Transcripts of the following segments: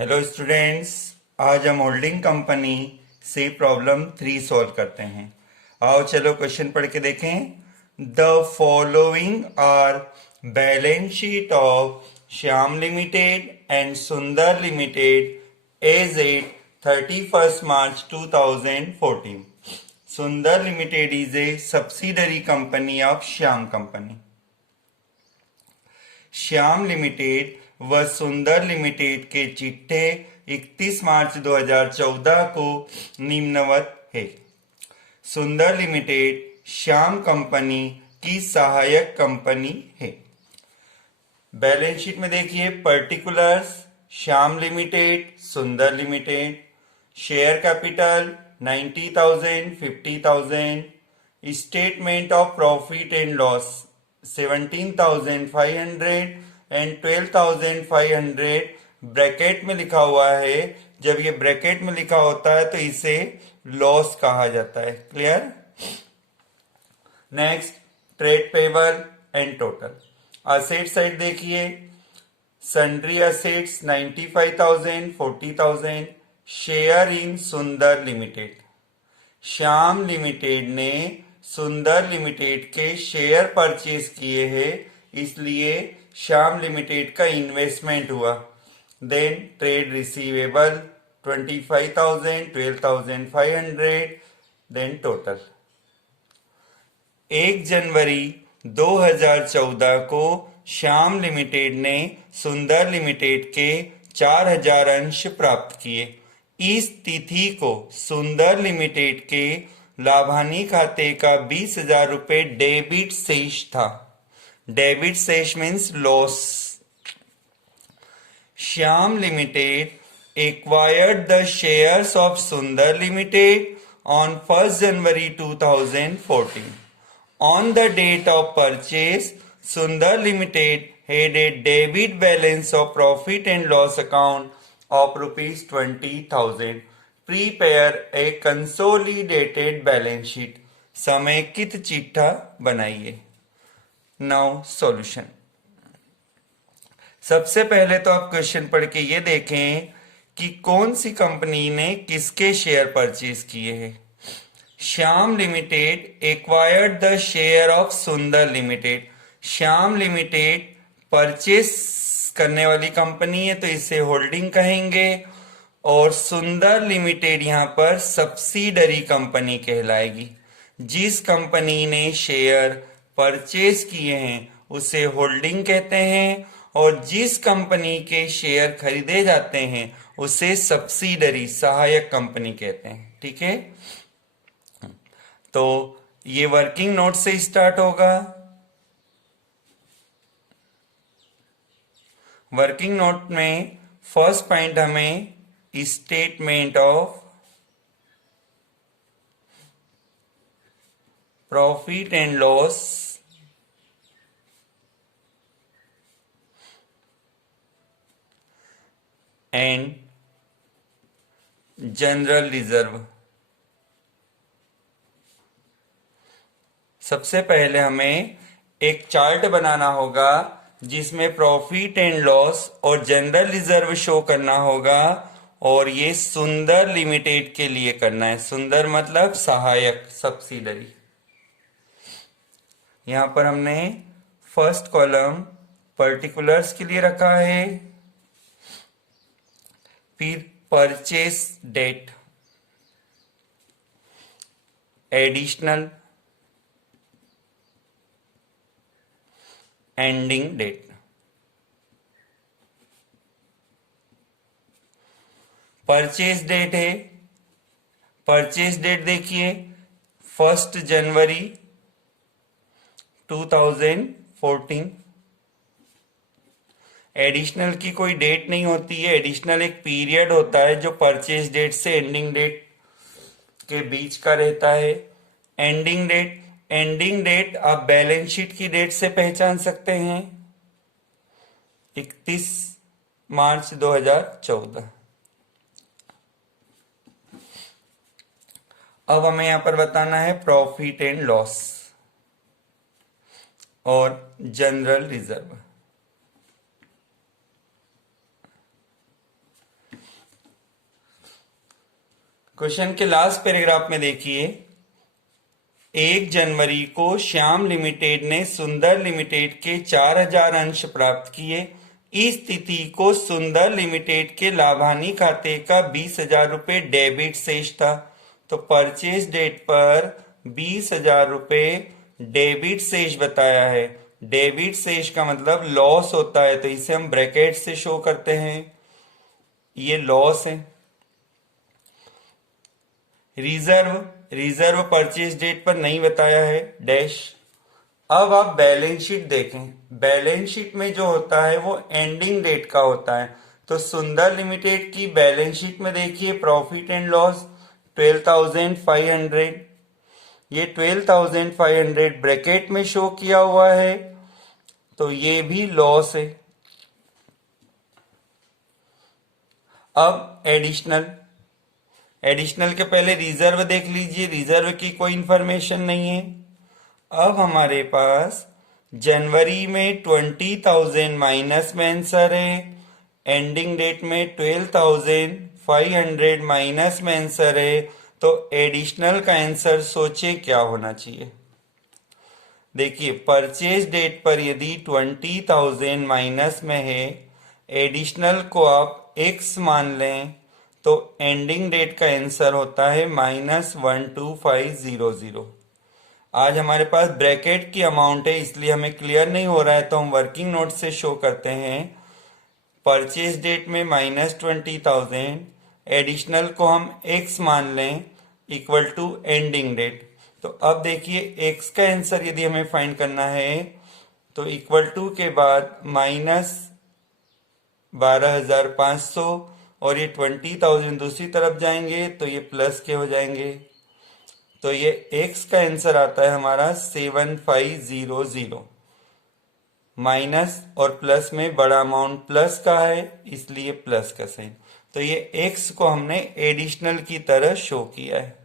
Hello students. आज हम holding company से प्रॉब्लम 3 सॉल्व करते हैं। आओ चलो क्वेश्चन पढ़ के देखें। The following are balance sheet of Shyam limited and Sundar limited as at 31st March 2014। Sundar limited is a subsidiary company of Shyam company. Shyam limited व सुंदर लिमिटेड के चिट्ठे 31 मार्च 2014 को निम्नवत है। सुंदर लिमिटेड श्याम कंपनी की सहायक कंपनी है। बैलेंस शीट में देखिए पर्टिकुलर्स श्याम लिमिटेड, सुंदर limited, share capital 90,000, 50,000, statement of profit and loss 17,500 and 12,500 bracket में लिखा हुआ है। जब ये ब्रैकेट में लिखा होता है तो इसे लॉस कहा जाता है। Clear. Next, trade payable and total. Asset side देखिए, सन्ड्री असेट्स 95,000, 40,000, शेयर इन सुंदर लिमिटेड। श्याम लिमिटेड ने सुंदर लिमिटेड के शेयर परचेज किए हैं, इसलिए श्याम लिमिटेड का इन्वेस्टमेंट हुआ। Then trade receivable 25,000, 12,500, then total. 1 जनवरी 2014 को श्याम लिमिटेड ने सुंदर लिमिटेड के 4,000 अंश प्राप्त किए। इस तिथि को सुंदर लिमिटेड के लाभानी खाते का 20,000 रुपये डेबिट शेष था। डेबिट शेष means loss. Shyam limited acquired the shares of सुंदर limited on 1st January 2014. On the date of purchase, Sundar Limited had a debit balance of profit and loss account of rupees 20,000. Prepare a consolidated balance sheet. समेकित चिट्ठा बनाइए। Now solution. सबसे पहले तो आप question पढ़ के ये देखें कि कौन सी कंपनी ने किसके शेयर परचेज किए हैं। Shyam limited acquired the share of सुंदर लिमिटेड। श्याम लिमिटेड परचेस करने वाली कंपनी है तो इसे होल्डिंग कहेंगे, और सुंदर लिमिटेड यहाँ पर सब्सिडरी कंपनी कहलाएगी। जिस कंपनी ने शेयर परचेज किए हैं उसे होल्डिंग कहते हैं, और जिस कंपनी के शेयर खरीदे जाते हैं उसे सब्सिडरी सहायक कंपनी कहते हैं। ठीक है, तो ये वर्किंग नोट से स्टार्ट होगा। वर्किंग नोट में फर्स्ट पॉइंट हमें statement of profit and loss and general reserve. सबसे पहले हमें एक चार्ट बनाना होगा जिसमें प्रॉफिट एंड लॉस और जनरल रिजर्व शो करना होगा, और ये सुंदर लिमिटेड के लिए करना है। सुंदर मतलब सहायक, सब्सिडरी। यहां पर हमने फर्स्ट कॉलम पर्टिकुलर्स के लिए रखा है, फिर purchase date, additional, ending date. Purchase date है, परचेज डेट देखिए 1 जनवरी 2014। एडिशनल की कोई डेट नहीं होती है, एडिशनल एक पीरियड होता है जो परचेज डेट से एंडिंग डेट के बीच का रहता है। एंडिंग डेट, एंडिंग डेट आप बैलेंस शीट की डेट से पहचान सकते हैं, 31 मार्च 2014। अब हमें यहां पर बताना है प्रॉफिट एंड लॉस और जनरल रिजर्व। क्वेश्चन के लास्ट पैराग्राफ में देखिए, 1 जनवरी को श्याम लिमिटेड ने सुंदर लिमिटेड के 4000 अंश प्राप्त किए। इस तिथि को सुंदर लिमिटेड के लाभानी खाते का 20,000 रुपये डेबिट शेष था। तो परचेज डेट पर 20,000 रुपये डेबिट शेष बताया है। डेबिट शेष का मतलब लॉस होता है, तो इसे हम ब्रैकेट से शो करते हैं, ये लॉस है। रिजर्व परचेज डेट पर नहीं बताया है, डैश। अब आप बैलेंस शीट देखें, बैलेंस शीट में जो होता है वो एंडिंग डेट का होता है। तो सुंदर लिमिटेड की बैलेंस शीट में देखिए प्रॉफिट एंड लॉस 12,500, ये 12,500 ब्रैकेट में शो किया हुआ है, तो ये भी लॉस है। अब एडिशनल के पहले रिजर्व देख लीजिए, रिजर्व की कोई इंफॉर्मेशन नहीं है। अब हमारे पास जनवरी में 20,000 माइनस में आंसर है, एंडिंग डेट में 12,500 माइनस में आंसर है। तो एडिशनल का आंसर सोचे क्या होना चाहिए। देखिए परचेज डेट पर यदि 20,000 माइनस में है, एडिशनल को आप x मान लें, तो एंडिंग डेट का आंसर होता है -12500। आज हमारे पास ब्रैकेट की अमाउंट है, इसलिए हमें क्लियर नहीं हो रहा है, तो हम वर्किंग नोट से शो करते हैं। परचेज डेट में -20,000, एडिशनल को हम x मान लें इक्वल टू एंडिंग डेट। तो अब देखिए x का आंसर यदि हमें फाइंड करना है, तो इक्वल टू के बाद -12,500 और ये 20,000 दूसरी तरफ जाएंगे तो ये प्लस के हो जाएंगे। तो ये x का आंसर आता है हमारा 7500। माइनस और प्लस में बड़ा अमाउंट प्लस का है, इसलिए प्लस का साइन। तो ये x को हमने एडिशनल की तरह शो किया है।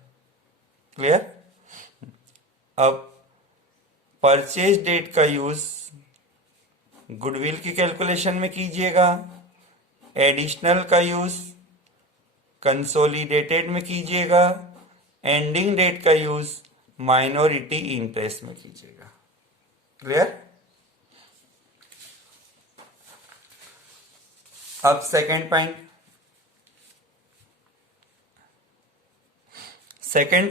क्लियर। अब परचेज डेट का यूज गुडविल की कैलकुलेशन में कीजिएगा, एडिशनल का यूज कंसोलिडेटेड में कीजिएगा, एंडिंग डेट का यूज माइनॉरिटी इंटरेस्ट में कीजिएगा। क्लियर। अब सेकंड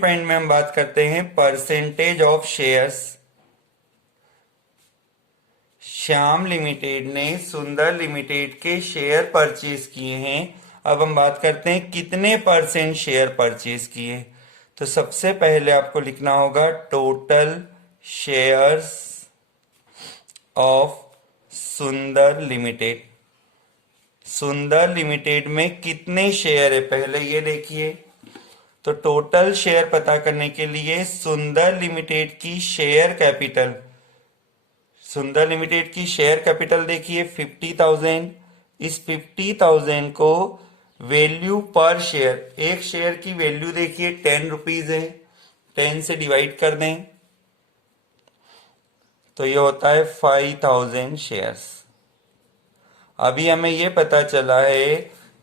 पॉइंट में हम बात करते हैं percentage of shares. Shyam limited ने सुंदर लिमिटेड के शेयर परचेज किए हैं। अब हम बात करते हैं कितने % शेयर परचेज किए। तो सबसे पहले आपको लिखना होगा टोटल शेयर्स ऑफ सुंदर लिमिटेड। सुंदर लिमिटेड में कितने शेयर है पहले ये देखिए। तो टोटल शेयर पता करने के लिए सुंदर लिमिटेड की शेयर कैपिटल, सुंदर लिमिटेड की शेयर कैपिटल देखिए 50,000। इस 50,000 को वैल्यू पर शेयर, एक शेयर की वैल्यू देखिए 10 रुपीज है, 10 से डिवाइड कर दें तो ये होता है 5,000 शेयर्स। अभी हमें ये पता चला है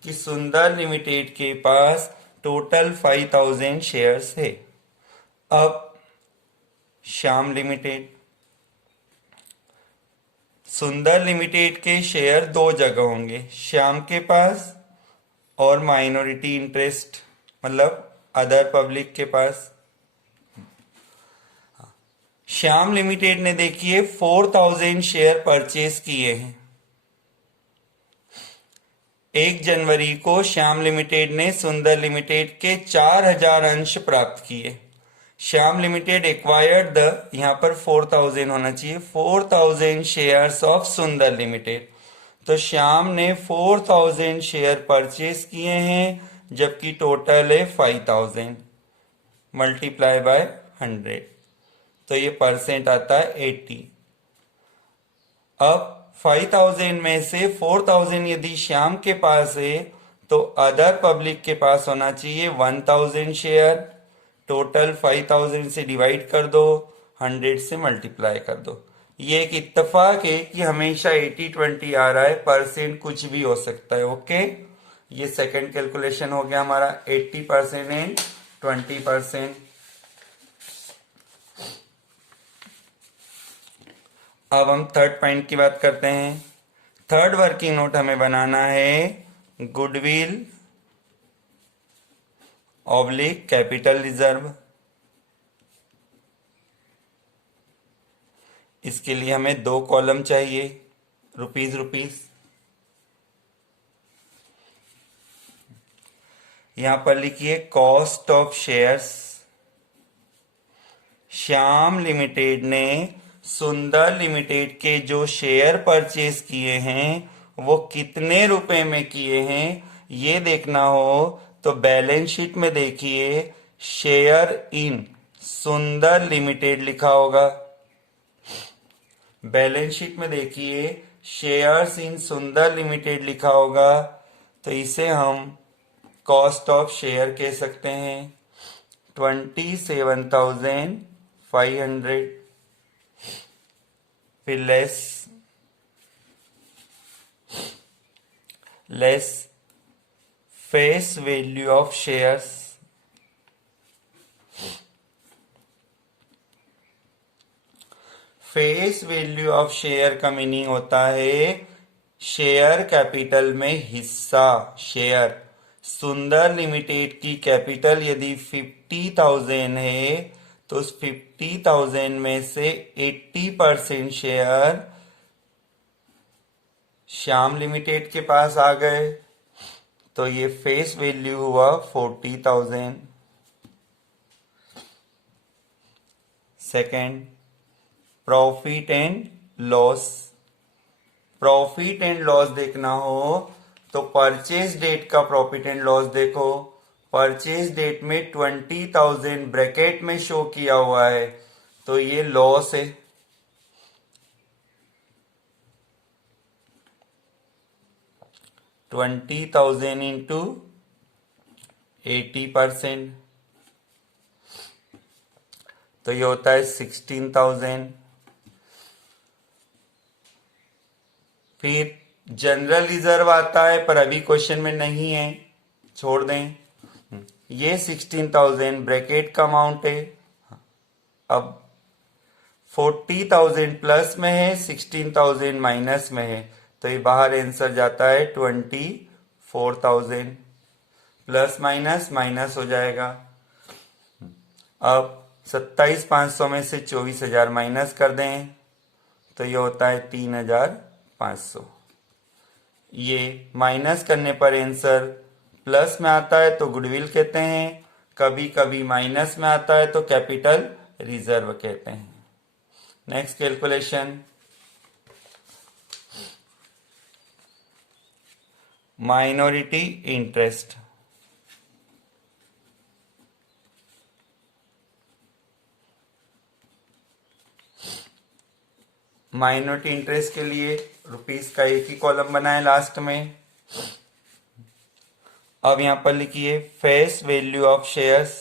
कि सुंदर लिमिटेड के पास टोटल 5,000 शेयर्स है। अब श्याम लिमिटेड, सुंदर लिमिटेड के शेयर दो जगह होंगे, श्याम के पास और माइनॉरिटी इंटरेस्ट मतलब अदर पब्लिक के पास। श्याम लिमिटेड ने देखिए 4,000 शेयर परचेज किए हैं। 1 जनवरी को श्याम लिमिटेड ने सुंदर लिमिटेड के 4,000 अंश प्राप्त किए। श्याम लिमिटेड एक्वायर्ड द, यहां पर 4,000 होना चाहिए, 4,000 शेयर्स ऑफ सुंदर लिमिटेड। तो श्याम ने 4,000 शेयर परचेज किए हैं, जबकि टोटल है 5,000 मल्टीप्लाई बाय 100, तो ये परसेंट आता है 80। अब 5,000 में से 4,000 यदि श्याम के पास है तो अदर पब्लिक के पास होना चाहिए 1,000 शेयर। टोटल 5,000 से डिवाइड कर दो, 100 से मल्टीप्लाई कर दो। ये एक इत्तेफाक है कि हमेशा 80-20 आ रहा है, परसेंट कुछ भी हो सकता है। ओके, ये सेकंड कैलकुलेशन हो गया हमारा 80% एंड 20%। अब हम थर्ड पॉइंट की बात करते हैं। थर्ड वर्किंग नोट हमें बनाना है गुडविल ऑब्लिक कैपिटल रिजर्व। इसके लिए हमें 2 कॉलम चाहिए, रुपीज रुपीज। यहां पर लिखिए cost of shares. Shyam limited ने सुंदर लिमिटेड के जो शेयर परचेज किए हैं वो कितने रुपए में किए हैं ये देखना हो तो बैलेंस शीट में देखिए शेयर इन सुंदर लिमिटेड लिखा होगा। बैलेंस शीट में देखिए शेयर्स इन सुंदर लिमिटेड लिखा होगा, तो इसे हम कॉस्ट ऑफ शेयर कह सकते हैं 27,500। फिर less face value of shares. Face value of share का मीनिंग होता है शेयर कैपिटल में हिस्सा। शेयर सुंदर लिमिटेड की कैपिटल यदि 50,000 है तो उस 50,000 में से 80% शेयर श्याम लिमिटेड के पास आ गए, तो ये फेस वैल्यू हुआ 40,000। Second, profit and loss. Profit and loss देखना हो तो परचेज डेट का प्रॉफिट एंड लॉस देखो। परचेज डेट में 20,000 ब्रैकेट में शो किया हुआ है, तो ये लॉस है। $20,000 इंटू 80%, तो ये होता है 16,000। फिर जनरल रिजर्व आता है पर अभी क्वेश्चन में नहीं है, छोड़ दें। ये 16,000 ब्रैकेट का अमाउंट है। अब 40,000 प्लस में है, 16,000 माइनस में है, तो ये बाहर आंसर जाता है 24,000। प्लस माइनस माइनस हो जाएगा। अब 27,500 में से 24,000 माइनस कर दें तो ये होता है 3,500। ये माइनस करने पर आंसर प्लस में आता है तो गुडविल कहते हैं, कभी कभी माइनस में आता है तो कैपिटल रिजर्व कहते हैं। Next calculation, minority interest. Minority interest के लिए रुपीस का एक ही कॉलम बनाए लास्ट में। अब यहां पर लिखिए face value of shares.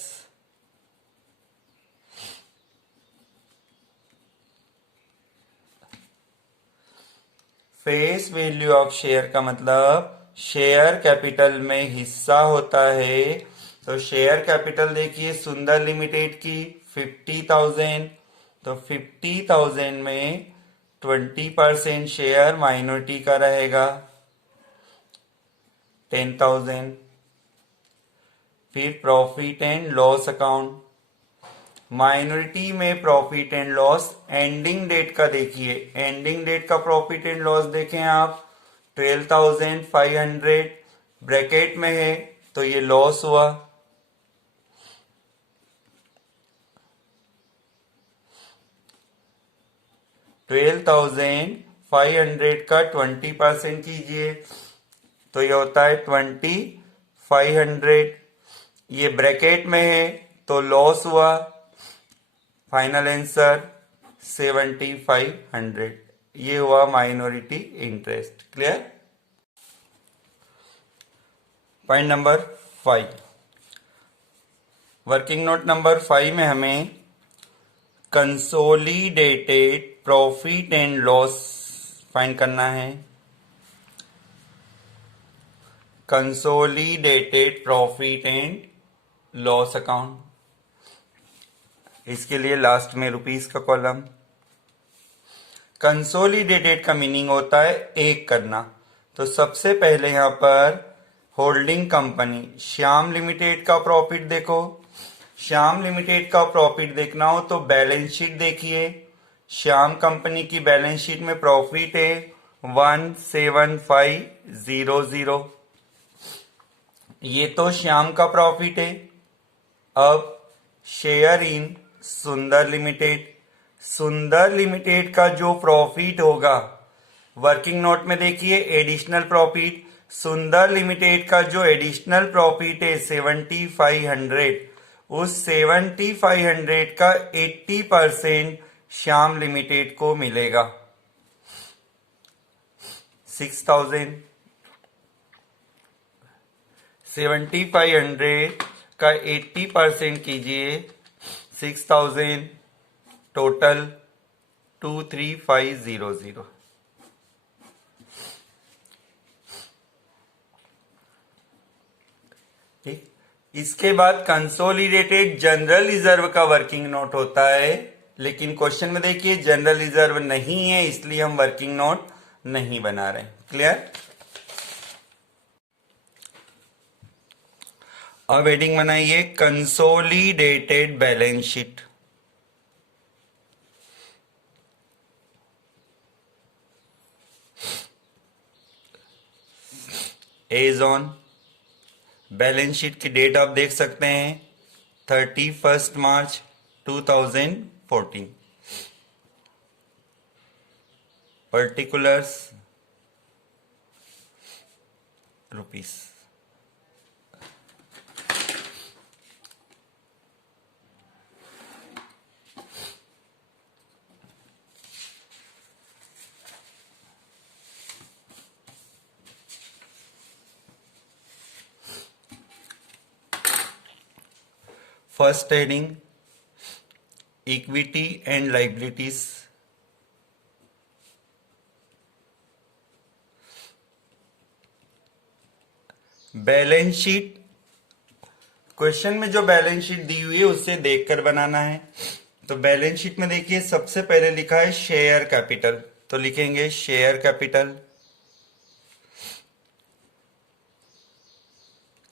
Face value of share का मतलब शेयर कैपिटल में हिस्सा होता है। तो शेयर कैपिटल देखिए सुंदर लिमिटेड की 50,000, तो 50,000 में 20% शेयर माइनॉरिटी का रहेगा 10,000। फिर profit and loss account. Minority में profit and loss ending date का देखिए, एंडिंग डेट का प्रॉफिट एंड लॉस देखें आप 12,500 ब्रैकेट में है, तो ये लॉस हुआ। $12,500 का 20% कीजिए तो ये होता है 2,500। ये ब्रैकेट में है तो लॉस हुआ। Final answer 7,500। ये हुआ minority interest. Clear. Point number 5, working note number 5 में हमें consolidated profit and loss find करना है। Consolidated profit and loss account, इसके लिए लास्ट में रुपीस का कॉलम। कंसोलिडेटेड का मीनिंग होता है एक करना, तो सबसे पहले यहां पर होल्डिंग कंपनी श्याम लिमिटेड का प्रॉफिट देखो। श्याम लिमिटेड का प्रॉफिट देखना हो तो बैलेंस शीट देखिए। श्याम कंपनी की बैलेंस शीट में प्रॉफिट है 17500, ये तो श्याम का प्रॉफिट है। अब शेयर इन सुंदर लिमिटेड, सुंदर लिमिटेड का जो प्रॉफिट होगा, वर्किंग नोट में देखिए एडिशनल प्रॉफिट, सुंदर लिमिटेड का जो एडिशनल प्रॉफिट है 7500, उस 7500 का 80% श्याम लिमिटेड को मिलेगा 6000। 7500 का 80% कीजिए 6000, टोटल 23500। ठीक, इसके बाद कंसोलिडेटेड जनरल रिजर्व का वर्किंग नोट होता है, लेकिन क्वेश्चन में देखिए जनरल रिजर्व नहीं है, इसलिए हम वर्किंग नोट नहीं बना रहे। क्लियर। अब हेडिंग बनाइए consolidated balance sheet. As on, balance sheet की डेट आप देख सकते हैं 31 मार्च 2014। Particulars rupees. First heading equity and liabilities. Balance sheet, question में जो बैलेंस शीट दी हुई है उससे देखकर बनाना है। तो बैलेंस शीट में देखिए सबसे पहले लिखा है शेयर कैपिटल, तो लिखेंगे share capital.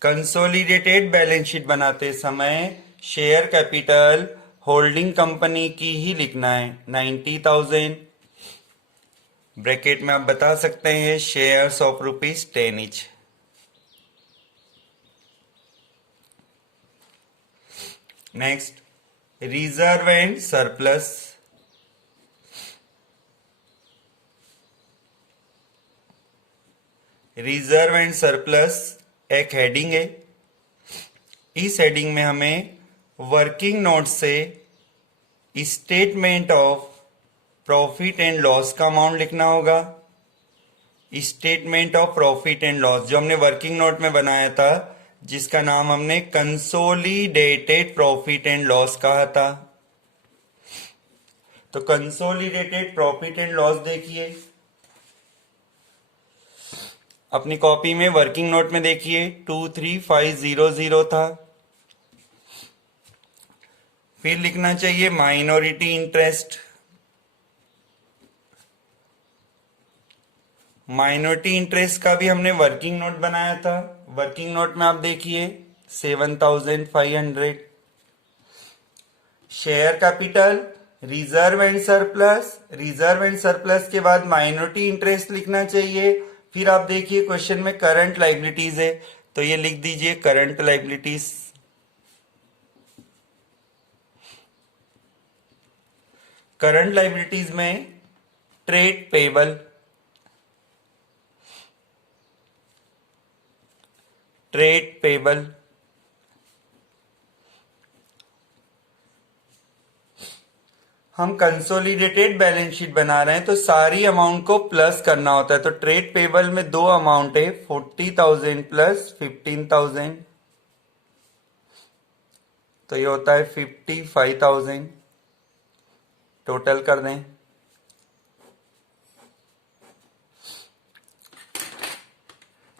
Consolidated balance sheet बनाते समय शेयर कैपिटल होल्डिंग कंपनी की ही लिखना है 90,000। ब्रैकेट में आप बता सकते हैं shares of ₹10 each. Next reserve and surplus. Reserve and surplus एक हेडिंग है, इस हेडिंग में हमें वर्किंग नोट से statement of profit and loss का अमाउंट लिखना होगा। Statement of profit and loss जो हमने वर्किंग नोट में बनाया था, जिसका नाम हमने कंसोलिडेटेड प्रॉफिट एंड लॉस कहा था। तो कंसोलिडेटेड प्रॉफिट एंड लॉस देखिए अपनी कॉपी में, वर्किंग नोट में देखिए 23500 था। फिर लिखना चाहिए माइनॉरिटी इंटरेस्ट। माइनॉरिटी इंटरेस्ट का भी हमने वर्किंग नोट बनाया था, वर्किंग नोट में आप देखिए 7500। Share capital, reserve and surplus, reserve and surplus के बाद माइनॉरिटी इंटरेस्ट लिखना चाहिए। फिर आप देखिए क्वेश्चन में करंट लाइबिलिटीज है, तो ये लिख दीजिए करंट लाइबिलिटीज। करंट लाइबिलिटीज में ट्रेड पेबल, ट्रेड पेबल, हम कंसोलिडेटेड बैलेंस शीट बना रहे हैं तो सारी अमाउंट को प्लस करना होता है। तो ट्रेड पेबल में दो अमाउंट है 40,000 प्लस 15,000, तो ये होता है 55,000। टोटल कर दें,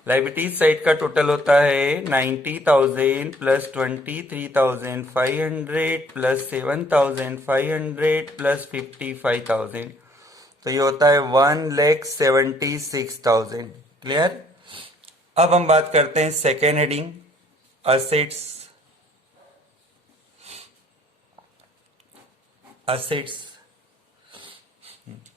लाइबिलिटीज साइड का टोटल होता है 90,000 प्लस 23,500 प्लस 7,500 प्लस 55,000, तो ये होता है 1,76,000। क्लियर। अब हम बात करते हैं सेकेंड हेडिंग, असेट्स।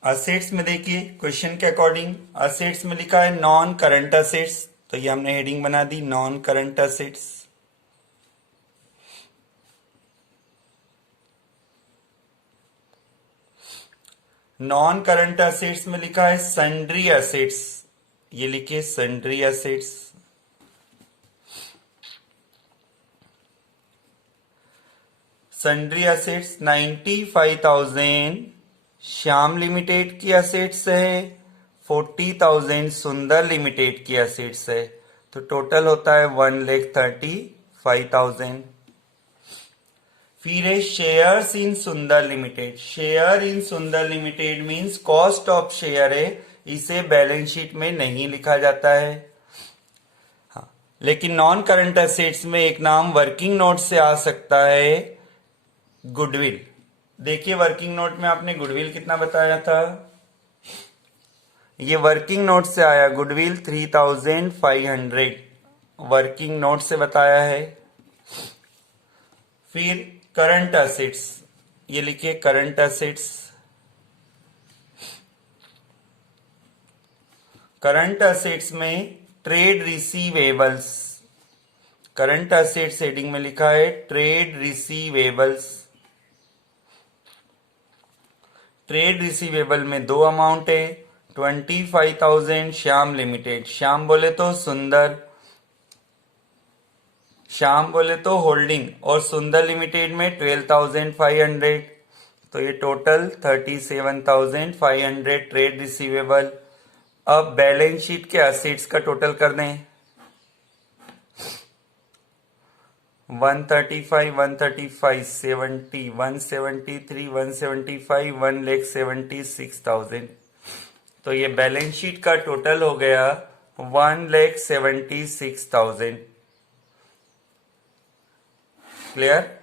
असेट्स में देखिए क्वेश्चन के अकॉर्डिंग असेट्स में लिखा है नॉन करंट असेट्स, तो ये हमने हेडिंग बना the non current assets. Non current assets में लिखा है सन्ड्री असेट्स, ये लिखिए sundry assets. Sundry assets 95,000 Shyam limited की असेट्स है, 40,000 सुंदर लिमिटेड की असेट्स है, तो टोटल होता है 1,35,000। फिर है शेयर्स इन सुंदर लिमिटेड। शेयर इन सुंदर limited means cost of share है, इसे बैलेंस शीट में नहीं लिखा जाता है। हाँ, लेकिन नॉन करंट असेट्स में एक नाम वर्किंग नोट से आ सकता है, गुडविल। देखिए वर्किंग नोट में आपने गुडविल कितना बताया था, ये वर्किंग नोट से आया गुडविल 3,500 वर्किंग नोट से बताया है। फिर करंट असेट्स, ये लिखिए करंट असेट्स। करंट असेट्स में trade receivables, current assets heading में लिखा है ट्रेड रिसीवेबल्स। ट्रेड रिसीवेबल में दो अमाउंट है, 25,000 श्याम लिमिटेड, श्याम बोले तो सुंदर, श्याम बोले तो होल्डिंग, और सुंदर लिमिटेड में 12,500, तो ये टोटल 37,500 ट्रेड रिसीवेबल। अब बैलेंस शीट के असेट्स का टोटल कर दें, 135, 135, 70, 173, 175, 1,76,000, तो ये बैलेंस शीट का टोटल हो गया 1,76,000। क्लियर।